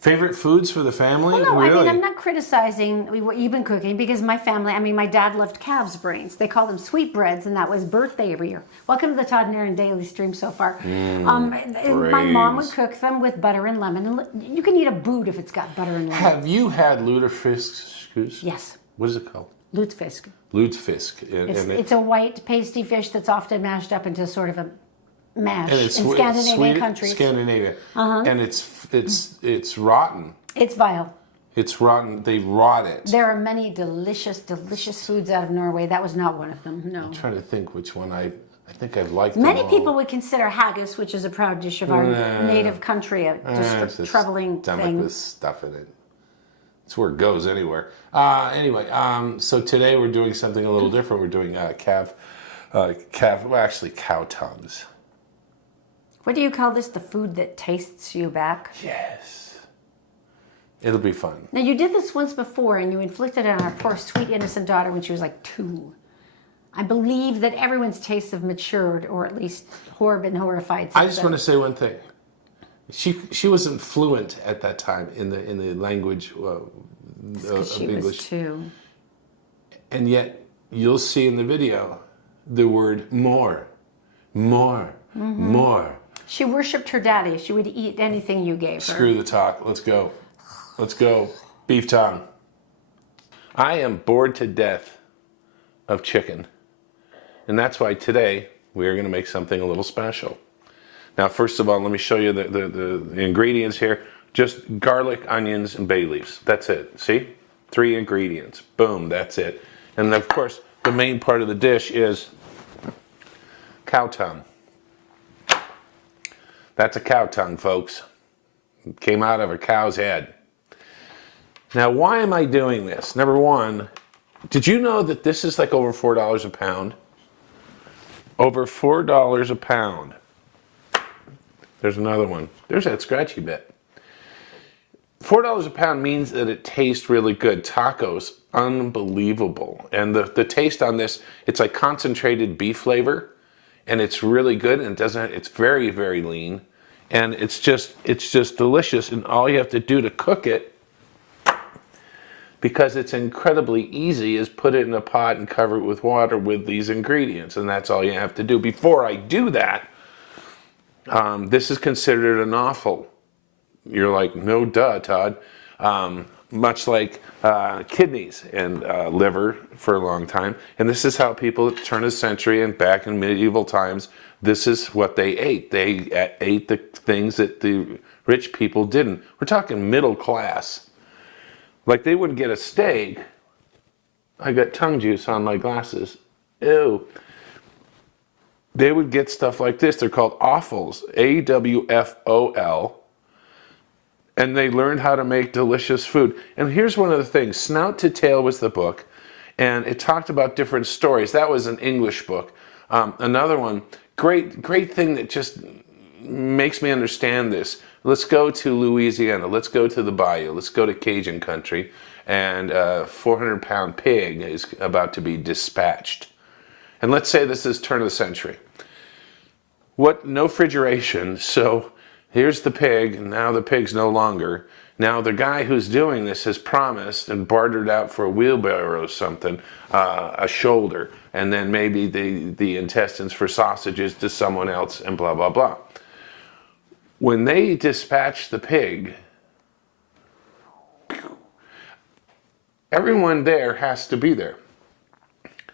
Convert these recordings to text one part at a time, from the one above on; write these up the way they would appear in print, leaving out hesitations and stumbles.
Favorite foods for the family? Well, no, Really? I mean, I'm not criticizing what you've been cooking because my family, I mean, my dad loved calves' brains. They called them sweetbreads, and that was birthday every year. Welcome to the Todd and Erin daily stream so far. My mom would Brains. cook them with butter and lemon. And you can eat a boot if it's got butter and lemon. Have you had lutefisk? Yes. What is it called? Lutefisk. Lutefisk. It's a white pasty fish that's often mashed up into sort of a mash and it's in Scandinavian countries. Scandinavia. And it's rotten. It's vile. It's rotten. They rot it. There are many delicious, delicious foods out of Norway. That was not one of them. No. I'm trying to think which one I think I'd like. Many people would consider haggis, which is a proud dish of our native country, a troubling stomach thing. with stuff in it. It's where it goes anywhere. Anyway, so today we're doing something a little different. We're doing cow tongues. What do you call this? The food that tastes you back? Yes. It'll be fun. Now, you did this once before, and you inflicted it on our poor, sweet, innocent daughter when she was like 2. I believe that everyone's tastes have matured, or at least been horrified. I just want to say one thing. She wasn't fluent at that time in the language of she English. was 2. And yet, you'll see in the video the word more, more, more. She worshipped her daddy. She would eat anything you gave her. Screw the talk. Let's go. Let's go. Beef tongue. I am bored to death of chicken. And that's why today we are going to make something a little special. Now, first of all, let me show you the ingredients here. Just garlic, onions, and bay leaves. That's it. See? 3 ingredients. Boom. That's it. And of course, the main part of the dish is cow tongue. That's a cow tongue, folks. It came out of a cow's head. Now, why am I doing this? Number one, did you know that this is like over $4 a pound? Over $4 a pound. There's another one. There's that scratchy bit. $4 a pound means that it tastes really good. Tacos, unbelievable. And the taste on this, it's like concentrated beef flavor, and it's really good, and it's very, very lean. And it's just delicious, and all you have to do to cook it, because it's incredibly easy, is put it in a pot and cover it with water with these ingredients, and that's all you have to do. Before I do that, this is considered an offal. You're like, no duh, Todd. Much like kidneys and liver for a long time. And this is how people at the turn of the century and back in medieval times, this is what they ate. They ate the things that the rich people didn't. We're talking middle class. Like they wouldn't get a steak. I got tongue juice on my glasses. Ew. They would get stuff like this. They're called offals. AWFOL. And they learned how to make delicious food. And here's one of the things. Snout to Tail was the book. And it talked about different stories. That was an English book. Another one, great thing that just makes me understand this. Let's go to Louisiana. Let's go to the bayou. Let's go to Cajun country. And a 400-pound pig is about to be dispatched. And let's say this is turn of the century. No refrigeration, so here's the pig, and now the pig's no longer. Now the guy who's doing this has promised and bartered out for a wheelbarrow or something, a shoulder, and then maybe the intestines for sausages to someone else, and blah, blah, blah. When they dispatch the pig, everyone there has to be there.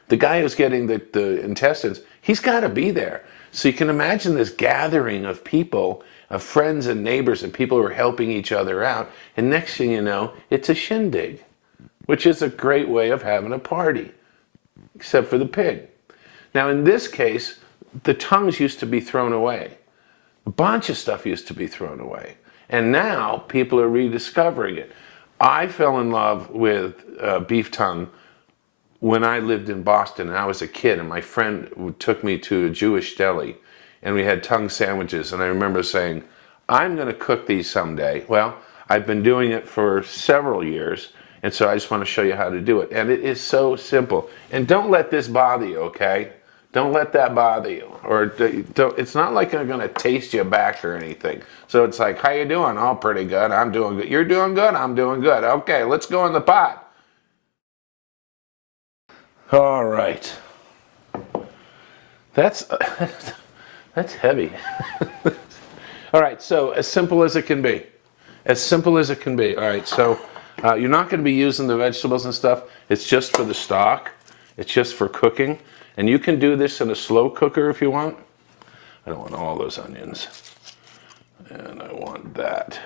The guy who's getting the intestines, he's got to be there. So you can imagine this gathering of people, of friends and neighbors and people who are helping each other out. And next thing you know, it's a shindig, which is a great way of having a party, except for the pig. Now in this case, the tongues used to be thrown away. A bunch of stuff used to be thrown away. And now people are rediscovering it. I fell in love with beef tongue when I lived in Boston and I was a kid, and my friend took me to a Jewish deli and we had tongue sandwiches, and I remember saying, I'm going to cook these someday. Well, I've been doing it for several years, and so I just want to show you how to do it. And it is so simple. And don't let this bother you, okay? Don't let that bother you. Or don't, it's not like I'm going to taste you back or anything. So it's like, how you doing? Oh, pretty good. I'm doing good. You're doing good? I'm doing good. Okay, let's go in the pot. All right. That's heavy. All right, so as simple as it can be. As simple as it can be. All right, so you're not going to be using the vegetables and stuff. It's just for the stock. It's just for cooking. And you can do this in a slow cooker if you want. I don't want all those onions. And I want that.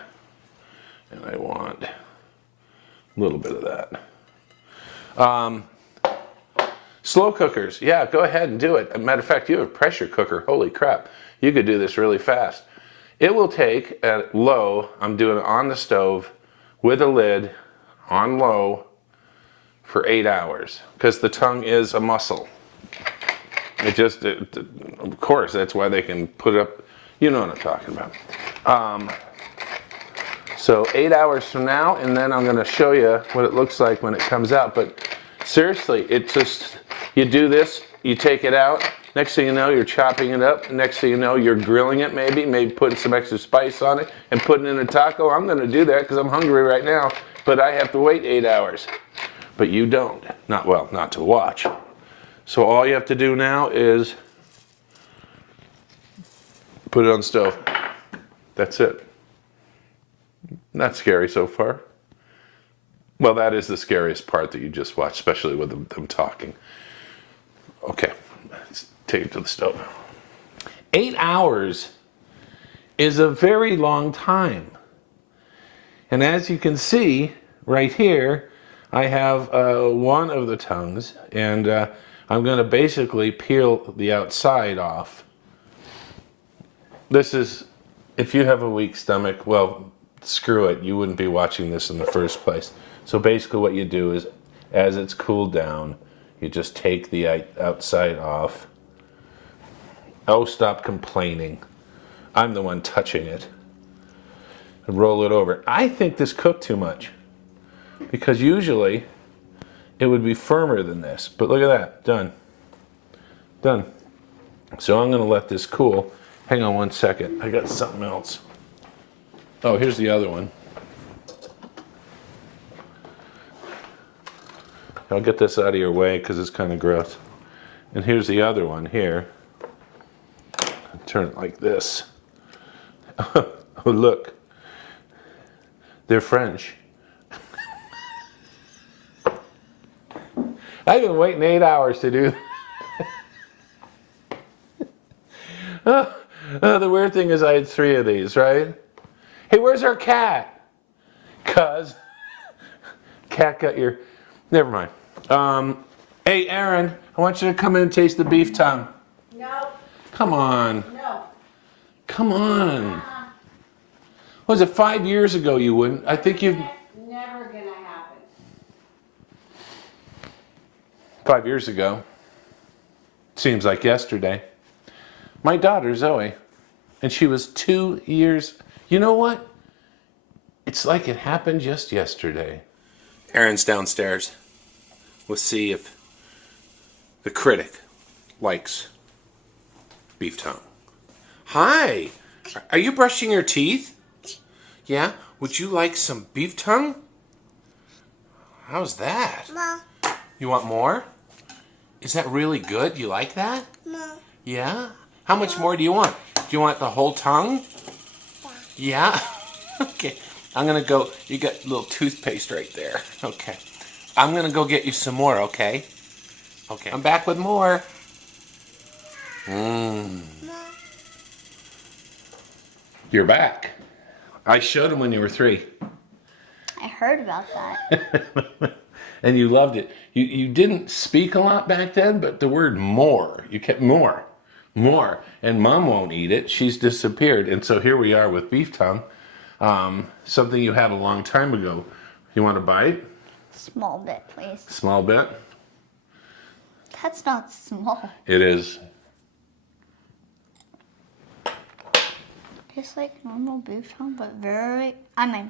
And I want a little bit of that. Slow cookers, yeah, go ahead and do it. As a matter of fact, you have a pressure cooker. Holy crap. You could do this really fast. It will take at low, I'm doing it on the stove with a lid on low for 8 hours because the tongue is a muscle. Of course, that's why they can put up, you know what I'm talking about. So 8 hours from now, and then I'm going to show you what it looks like when it comes out. But seriously, it's just, you do this, you take it out. Next thing you know, you're chopping it up. Next thing you know, you're grilling it maybe putting some extra spice on it and putting it in a taco. I'm going to do that because I'm hungry right now, but I have to wait 8 hours. But you don't. Not to watch. So all you have to do now is put it on the stove. That's it. Not scary so far. Well, that is the scariest part that you just watched, especially with them talking. Okay, let's take it to the stove. 8 hours is a very long time. And as you can see right here, I have one of the tongues, and I'm going to basically peel the outside off. This is, if you have a weak stomach, well, screw it, you wouldn't be watching this in the first place. So basically what you do is, as it's cooled down, you just take the outside off. Oh, stop complaining. I'm the one touching it. And roll it over. I think this cooked too much, because usually it would be firmer than this. But look at that, done. Done. So I'm going to let this cool. Hang on one second, I got something else. Oh, here's the other one. I'll get this out of your way because it's kind of gross. And here's the other one here. Turn it like this. Oh, look. They're French. I've been waiting 8 hours to do that. The weird thing is I had 3 of these, right? Hey, where's our cat? Cuz cat got your... Never mind. Hey, Erin, I want you to come in and taste the beef tongue. No. Come on. No. Come on. Was it 5 years ago you wouldn't? I think you've... Never gonna happen. 5 years ago. Seems like yesterday. My daughter, Zoe, and she was 2 years... You know what? It's like it happened just yesterday. Erin's downstairs. We'll see if the critic likes beef tongue. Hi! Are you brushing your teeth? Yeah? Would you like some beef tongue? How's that? Mom. You want more? Is that really good? You like that? Mom. Yeah? How much more do you want? Do you want the whole tongue? Yeah? Okay. I'm gonna go. You got a little toothpaste right there. Okay. I'm gonna go get you some more, okay? Okay. I'm back with more. Mom. You're back. I showed him when you were 3. I heard about that. And you loved it. You didn't speak a lot back then, but the word more. You kept more. More. And Mom won't eat it. She's disappeared. And so here we are with beef tongue. Something you had a long time ago. You want to bite? Small bit, please. Small bit? That's not small. It is. Tastes like normal beef tongue, but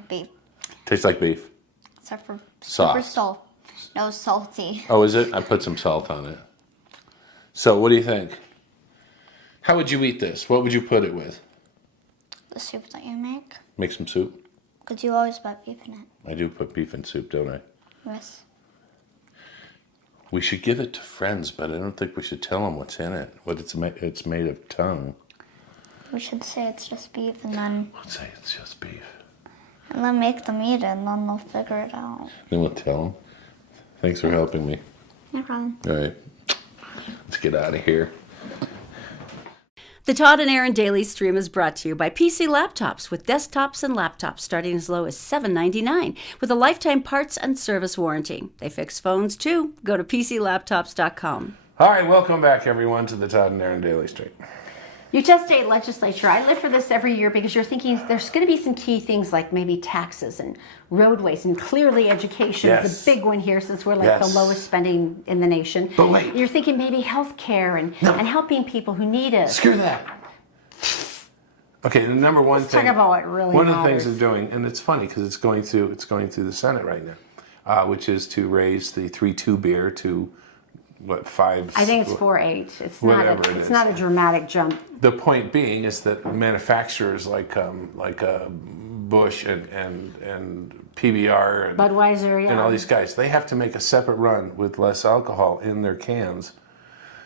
beef. Tastes like beef. Except for Soft. super salt. No, salty. Oh, is it? I put some salt on it. So what do you think? How would you eat this? What would you put it with? The soup that you make. Make some soup? Because you always put beef in it. I do put beef in soup, don't I? Yes. We should give it to friends, but I don't think we should tell them what's in it. What it's made of tongue. We should say it's just beef and then Let's say it's just beef. make them eat it and then they'll figure it out. Then we'll tell them. Thanks for helping me. No problem. All right. Let's get out of here. The Todd and Erin Daily Stream is brought to you by PC Laptops, with desktops and laptops starting as low as $7.99 with a lifetime parts and service warranty. They fix phones too. Go to PCLaptops.com. All right, welcome back, everyone, to the Todd and Erin Daily Stream. Utah State Legislature, I live for this every year because you're thinking there's going to be some key things like maybe taxes and roadways, and clearly education is the big one here since we're like the lowest spending in the nation. But wait. You're thinking maybe health care and helping people who need it. Screw that. Okay, the number one Let's thing. talk about what really one of the matters. things they're doing, and it's funny because it's going through the Senate right now, which is to raise the 3-2 beer to what 5. I think it's 4.8. Whatever it It's is. not a dramatic jump. The point being is that manufacturers like Bush and PBR and Budweiser, and all these guys, they have to make a separate run with less alcohol in their cans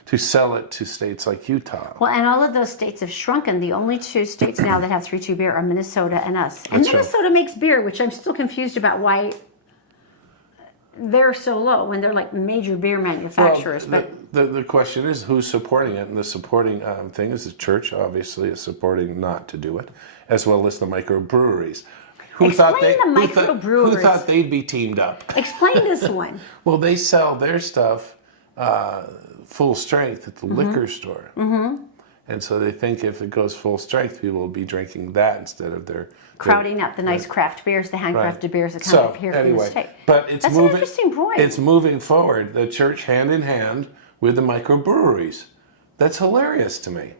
to sell it to states like Utah. Well, and all of those states have shrunken. The only two states now that have 3-2 beer are Minnesota and us. And That's right. Minnesota makes beer, which I'm still confused about why they're so low when they're like major beer manufacturers. Well, the question is who's supporting it, and the supporting thing is the church obviously is supporting not to do it, as well as the microbreweries. Who Explain the who microbreweries. thought they'd be teamed up? Explain this one. Well, they sell their stuff full strength at the liquor store. Mm-hmm. And so they think if it goes full strength, people will be drinking that instead of their Crowding out the nice craft beers, the handcrafted beers that come So up here from the anyway, state. but it's That's moving. an interesting point. It's moving forward. The church hand in hand with the microbreweries. That's hilarious to me.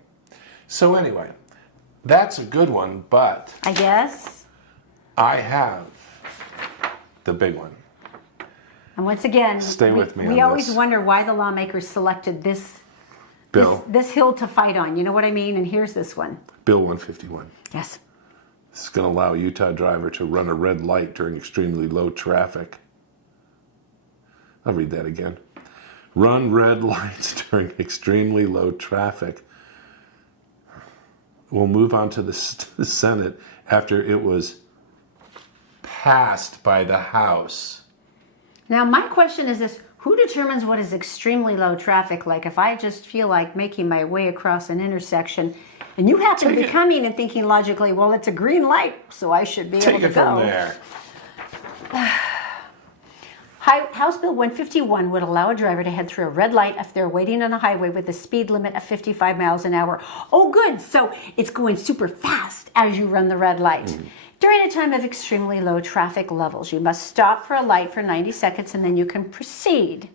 So anyway, that's a good one. But I guess. I have the big one. And once again, Stay with me we on always this. wonder why the lawmakers selected this Bill. this hill to fight on. You know what I mean? And here's this one. Bill 151. Yes. This is going to allow a Utah driver to run a red light during extremely low traffic. I'll read that again. Run red lights during extremely low traffic. We'll move on to the Senate after it was passed by the House. Now, my question is this. Who determines what is extremely low traffic? Like if I just feel like making my way across an intersection and you happen to be coming and thinking logically, well, it's a green light, so I should be able Take to it from go. there. House Bill 151 would allow a driver to head through a red light if they're waiting on a highway with a speed limit of 55 miles an hour. Oh, good. So it's going super fast as you run the red light. During a time of extremely low traffic levels, you must stop for a light for 90 seconds and then you can proceed.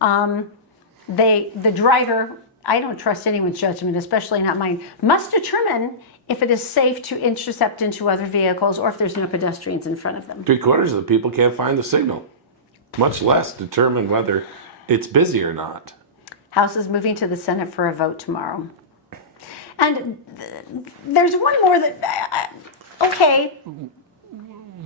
The driver, I don't trust anyone's judgment, especially not mine, must determine if it is safe to intercept into other vehicles or if there's no pedestrians in front of them. 3/4 of the people can't find the signal, much less determine whether it's busy or not. House is moving to the Senate for a vote tomorrow. And there's one more that, okay.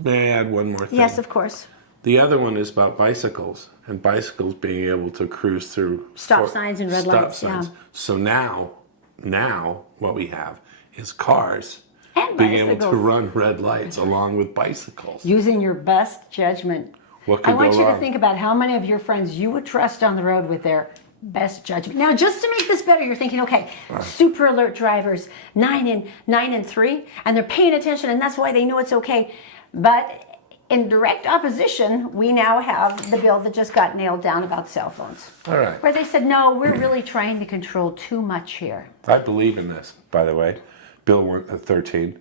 May I add one more thing? Yes, of course. The other one is about bicycles and bicycles being able to cruise through Stop signs and red stop lights, signs. yeah. So now what we have is cars And being able to bicycles. run red lights along with bicycles. Using your best judgment. What could I want go you to wrong? think about how many of your friends you would trust on the road with their best judgment. Now, just to make this better, you're thinking, okay, super alert drivers, 9 and 3, and they're paying attention, and that's why they know it's okay. But in direct opposition, we now have the bill that just got nailed down about cell phones. All right. Where they said, no, we're really trying to control too much here. I believe in this, by the way. Bill 13.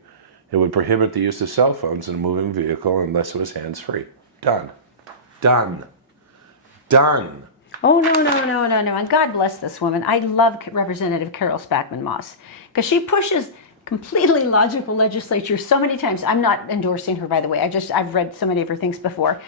It would prohibit the use of cell phones in a moving vehicle unless it was hands-free. Done. Done. Done. Oh, no. And God bless this woman. I love Representative Carol Spackman Moss because she pushes completely logical legislature so many times. I'm not endorsing her, by the way. I've read so many of her things before.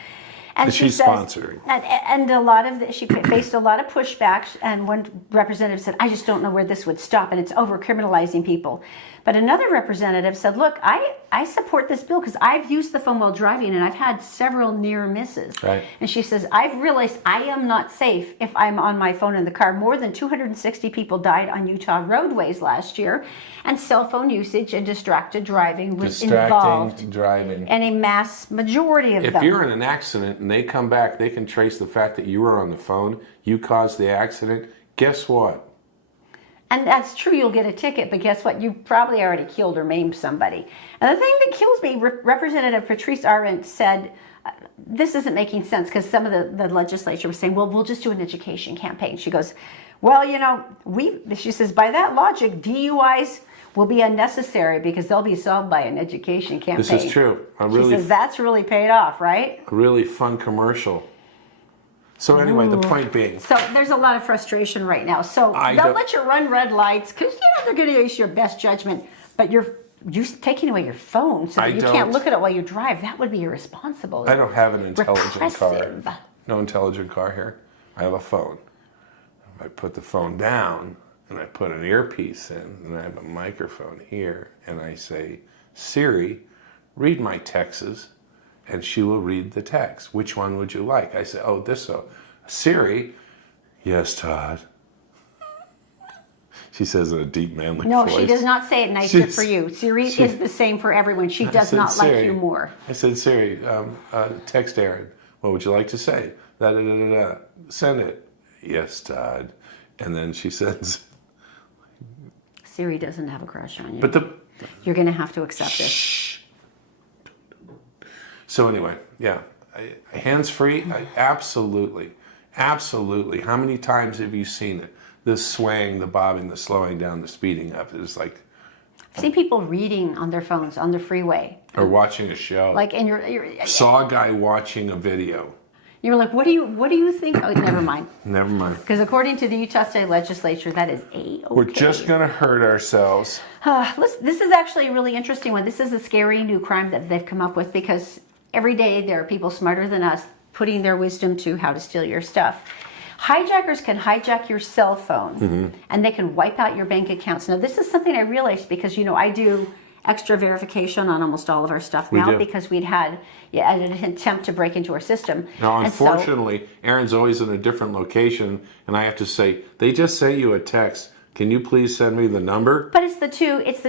And she's says, sponsoring. And a lot of she faced a lot of pushback. And one representative said, "I just don't know where this would stop, and it's over criminalizing people." But another representative said, "Look, I support this bill because I've used the phone while driving, and I've had several near misses." Right. And she says, "I've realized I am not safe if I'm on my phone in the car. More than 260 people died on Utah roadways last year, and cell phone usage and distracted driving was involved Distracting driving. in a mass majority of If them." you're in an accident and they come back, they can trace the fact that you were on the phone, you caused the accident. Guess what? And that's true, you'll get a ticket, but guess what? You probably already killed or maimed somebody. And the thing that kills me, Representative Patrice Arendt said, this isn't making sense because some of the legislature was saying, well, we'll just do an education campaign. She goes, well, she says, by that logic, DUIs will be unnecessary because they'll be solved by an education campaign. This is true. She says, that's really paid off, right? A really fun commercial. So anyway, the point being. So there's a lot of frustration right now. So they'll let you run red lights because they're going to use your best judgment, but you're taking away your phone so that you can't look at it while you drive. That would be irresponsible. I don't have an intelligent car. Repressive. No intelligent car here. I have a phone. I put the phone down and I put an earpiece in and I have a microphone here and I say, Siri, read my texts. And she will read the text. Which one would you like? I say, oh, this so. Siri, yes, Todd. She says in a deep, manly voice. No, she does not say it nicer for you. Siri is the same for everyone. She does not like you more. I said, Siri, text Erin. What would you like to say? Da-da-da-da-da. Send it. Yes, Todd. And then she says... Siri doesn't have a crush on you. But you're going to have to accept this. So anyway, yeah, hands-free, absolutely, absolutely. How many times have you seen it? The swaying, the bobbing, the slowing down, the speeding up. It's like... I've seen people reading on their phones on the freeway. Or watching a show. Like, and Saw a guy watching a video. You're like, what do you think? Oh, never mind. Never mind. Because according to the Utah State Legislature, that is A-OK. We're just going to hurt ourselves. This is actually a really interesting one. This is a scary new crime that they've come up with because every day there are people smarter than us putting their wisdom to how to steal your stuff. Hijackers can hijack your cell phone and they can wipe out your bank accounts. Now, this is something I realized because, I do extra verification on almost all of our stuff now because we'd had an attempt to break into our system. Now, unfortunately, Erin's always in a different location and I have to say, they just sent you a text. Can you please send me the number? But it's the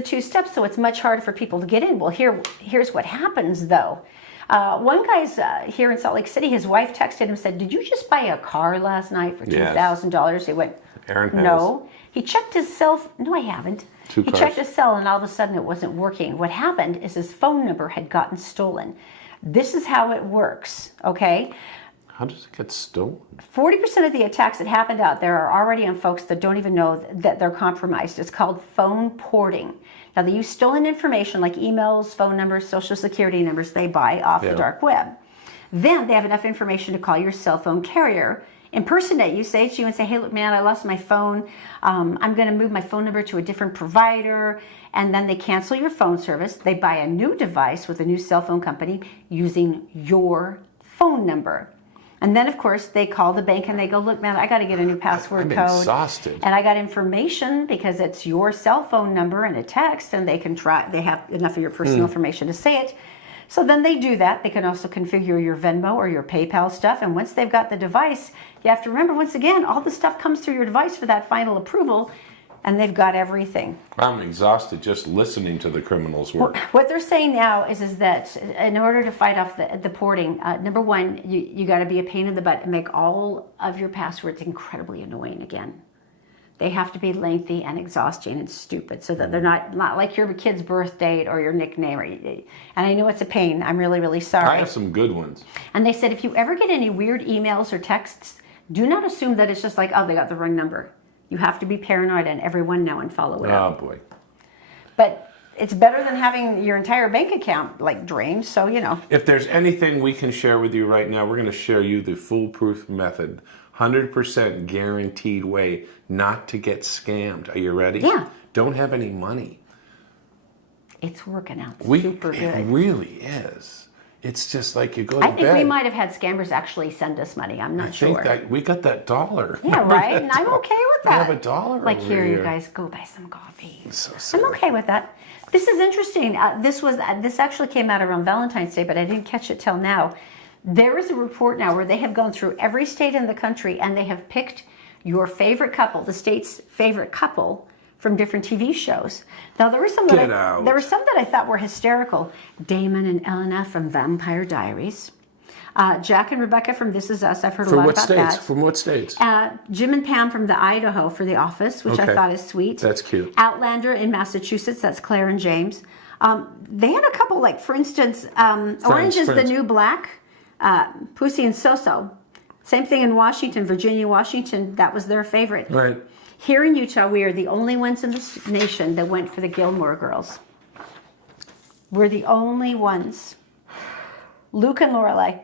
two steps, so it's much harder for people to get in. Well, here's what happens, though. One guy's here in Salt Lake City, his wife texted him and said, did you just buy a car last night for $2,000? He went, Erin has. No. He checked his cell. No, I haven't. He checked his cell and all of a sudden it wasn't working. What happened is his phone number had gotten stolen. This is how it works, okay? How does it get stolen? 40% of the attacks that happened out there are already on folks that don't even know that they're compromised. It's called phone porting. Now, they use stolen information like emails, phone numbers, social security numbers they buy off the dark web. Then they have enough information to call your cell phone carrier, impersonate you, say to you and say, hey, look, man, I lost my phone. I'm going to move my phone number to a different provider. And then they cancel your phone service. They buy a new device with a new cell phone company using your phone number. And then, of course, they call the bank and they go, look, man, I got to get a new password code. I'm exhausted. And I got information because it's your cell phone number and a text, and they have enough of your personal information to say it. So then they do that. They can also configure your Venmo or your PayPal stuff. And once they've got the device, you have to remember, once again, all the stuff comes through your device for that final approval. And they've got everything. I'm exhausted just listening to the criminals work. What they're saying now is that in order to fight off the porting, number one, you got to be a pain in the butt and make all of your passwords incredibly annoying again. They have to be lengthy and exhausting and stupid so that they're not like your kid's birth date or your nickname. And I know it's a pain. I'm really, really sorry. I have some good ones. And they said if you ever get any weird emails or texts, do not assume that it's just like, oh, they got the wrong number. You have to be paranoid and everyone know and follow it up. Oh, boy. But it's better than having your entire bank account drained, so If there's anything we can share with you right now, we're going to share you the foolproof method. 100% guaranteed way not to get scammed. Are you ready? Yeah. Don't have any money. It's working out super It good. really is. It's just like you go to I bed. think we might have had scammers actually send us money. I'm not I sure. think that we got that dollar. Yeah, right? And I'm okay with We that. have a dollar Like, over here, you here. guys, go buy some coffee. So silly. I'm okay with that. This is interesting. This actually came out around Valentine's Day, but I didn't catch it till now. There is a report now where they have gone through every state in the country and they have picked your favorite couple, the state's favorite couple, from different TV shows. Now there were some Get out. there were some that I thought were hysterical. Damon and Elena from Vampire Diaries. Jack and Rebecca from This Is Us. I've heard a From lot what about states? that. From what states? Jim and Pam from the Idaho for The Office, which I Okay. thought is sweet. That's cute. Outlander in Massachusetts, that's Claire and James. They had a couple, like, for instance, Orange is the Friends. New Black, Pussy and So-So. Same thing in Washington, Virginia, Washington, that was their favorite. Right. Here in Utah, we are the only ones in this nation that went for the Gilmore Girls. We're the only ones. Luke and Lorelai.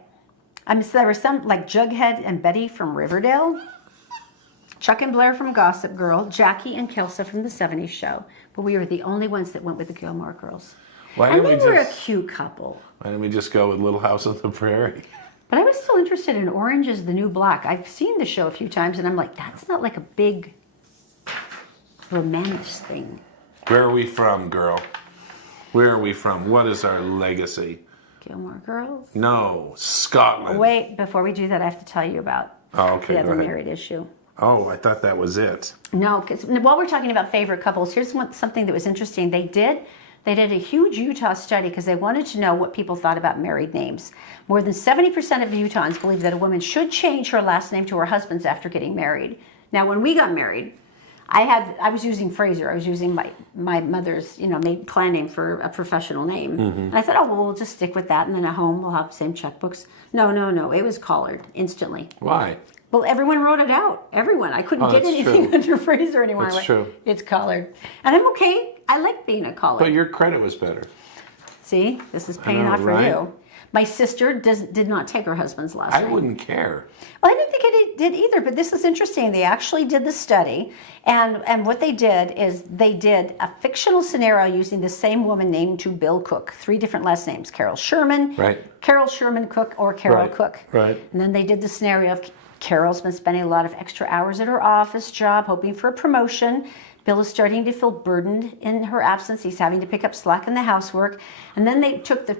So there were some, like Jughead and Betty from Riverdale, Chuck and Blair from Gossip Girl, Jackie and Kelsa from the 70s show. But we were the only ones that went with the Gilmore Girls. Why And don't they we were a just cute couple. Why don't we just go with Little House on the Prairie? But I was still interested in Orange is the New Black. I've seen the show a few times and I'm like, that's not like a big romance thing. Where are we from, girl? Where are we from? What is our legacy? Gilmore Girls? No, Scotland. Wait, before we do that, I have to tell you about Oh, okay, the go other ahead. married issue. Oh, I thought that was it. No, because while we're talking about favorite couples, here's something that was interesting. They did a huge Utah study because they wanted to know what people thought about married names. More than 70% of Utahns believe that a woman should change her last name to her husband's after getting married. Now, when we got married, I was using Fraser. I was using my mother's, clan name for a professional name. And I thought, oh, well, we'll just stick with that. And then at home, we'll have the same checkbooks. No. It was collared instantly. Why? Well, everyone wrote it out. Everyone. I couldn't get that's anything true. under Fraser anymore. That's I went, true. It's collared. And I'm okay. I like being a collard. But your credit was better. See, this is paying know, off for right? you. My sister did not take her husband's last I name. wouldn't care. Well, I didn't think it did either, but this is interesting. They actually did the study, and what they did is they did a fictional scenario using the same woman named to Bill Cook, 3 different last names, Carol Sherman, Right. Carol Sherman Cook, or Carol Right, Cook. right. And then they did the scenario of Carol's been spending a lot of extra hours at her office job, hoping for a promotion. Bill is starting to feel burdened in her absence. He's having to pick up slack in the housework. And then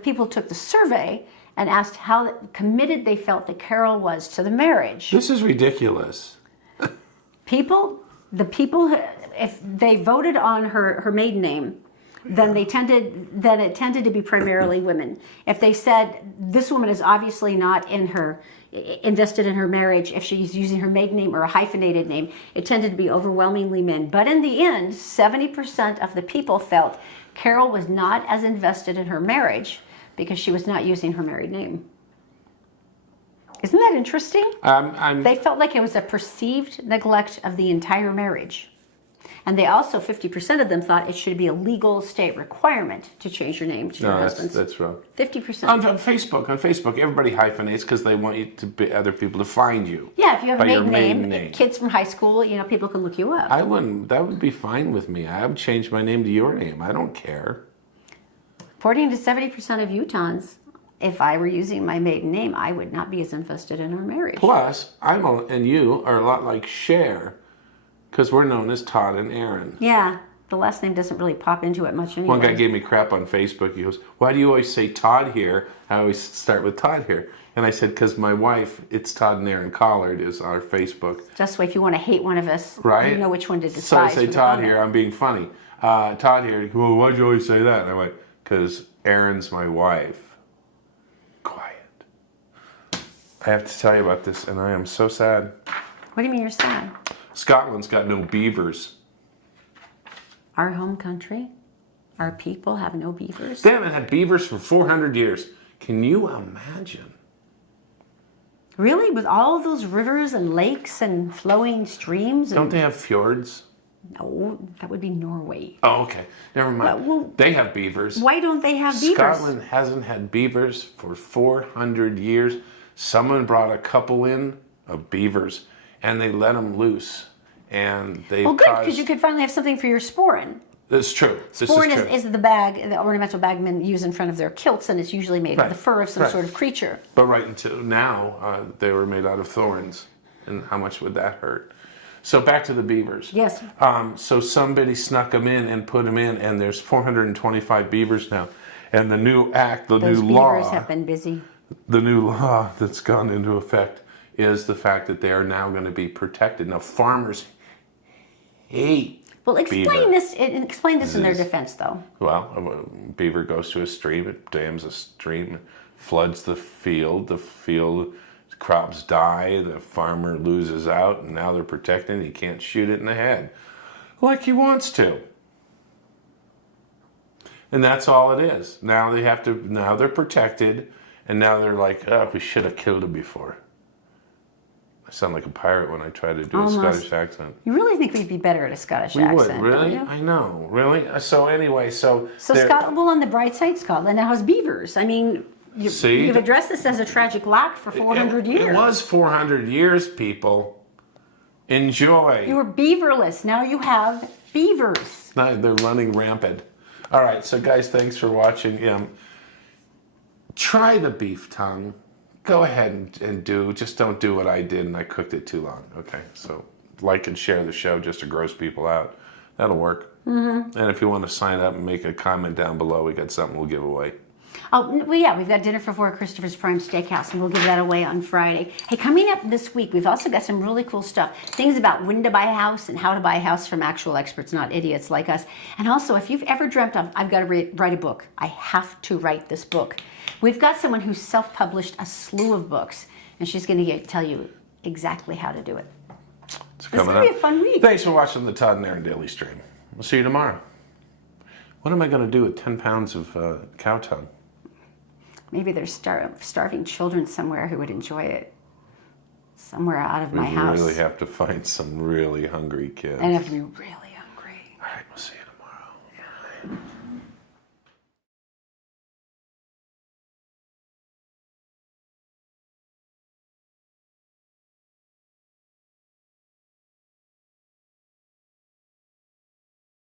people took the survey and asked how committed they felt that Carol was to the marriage. This is ridiculous. The people, if they voted on her maiden name, then it tended to be primarily women. If they said this woman is obviously not invested in her marriage, if she's using her maiden name or a hyphenated name, it tended to be overwhelmingly men. But in the end, 70% of the people felt Carol was not as invested in her marriage because she was not using her married name. Isn't that interesting? They felt like it was a perceived neglect of the entire marriage. And they also, 50% of them thought it should be a legal state requirement to change your name to your husband's. that's wrong. 50%. On Facebook, everybody hyphenates because they want you to be other people to find you. Yeah, if you have a by your maiden name, kids from high school, people can look you up. I wouldn't. That would be fine with me. I would change my name to your name. I don't care. 40 to 70% of Utahns, if I were using my maiden name, I would not be as invested in our marriage. Plus, and you are a lot like Cher, because we're known as Todd and Erin. Yeah, the last name doesn't really pop into it much anyway. One guy gave me crap on Facebook. He goes, "Why do you always say Todd here? I always start with Todd here." And I said, "Because my wife, it's Todd and Erin Collard, is our Facebook." Just so if you want to hate one of us, Right? you know which one to despise. So I say for the Todd comment. here. I'm being funny. Todd here. Well, why'd you always say that? And I went, "Because Erin's my wife." Quiet. I have to tell you about this, and I am so sad. What do you mean you're sad? Scotland's got no beavers. Our home country, our people have no beavers. They haven't had beavers for 400 years. Can you imagine? Really? With all of those rivers and lakes and flowing streams? Don't they have fjords? No, that would be Norway. Oh, okay. Never mind. Well, they have beavers. Why don't they have beavers? Scotland hasn't had beavers for 400 years. Someone brought a couple in of beavers, and they let them loose. And they Well, good, because you could finally have something for your sporran. It's true. This Sporran is true. is the bag, the ornamental bag men use in front of their kilts, and it's usually made of the fur of some sort of creature. But right until now, they were made out of thorns. And how much would that hurt? So back to the beavers. Yes. So somebody snuck them in and put them in, and there's 425 beavers now. And the new act, the Those new beavers law, have been busy. the new law that's gone into effect is the fact that they are now going to be protected. Now, farmers hate Well, explain beaver. this. Explain this in their Disease. defense, though. Well, a beaver goes to a stream, it dams a stream, floods the field crops die, the farmer loses out, and now they're protected. He can't shoot it in the head like he wants to. And that's all it is. Now they're protected, and now they're like, oh, we should have killed him before. I sound like a pirate when I try to do Almost. a Scottish accent. You really think we'd be better at a Scottish We would, accent? really? Don't you? I know, really? So anyway, So they're- well, on the bright side, Scotland now has beavers. I mean, See? you've addressed this as a tragic lack for 400 years. It was 400 years, people. Enjoy. You were beaverless. Now you have beavers. No, they're running rampant. All right, so guys, thanks for watching. Try the beef tongue. Go ahead and just don't do what I did and I cooked it too long. Okay, so like and share the show just to gross people out. That'll work. Mm-hmm. And if you want to sign up and make a comment down below, we got something we'll give away. Oh, well, yeah, we've got dinner for four at Christopher's Prime Steakhouse, and we'll give that away on Friday. Hey, coming up this week, we've also got some really cool stuff. Things about when to buy a house and how to buy a house from actual experts, not idiots like us. And also, if you've ever dreamt of, I've got to write a book. I have to write this book. We've got someone who's self-published a slew of books, and she's going to tell you exactly how to do it. It's This is coming going to up. be a fun week. Thanks for watching the Todd and Erin Daily Stream. We'll see you tomorrow. What am I going to do with 10 pounds of cow tongue? Maybe there's starving children somewhere who would enjoy it. Somewhere out of my house. We really have to find some really hungry kids. And have to be really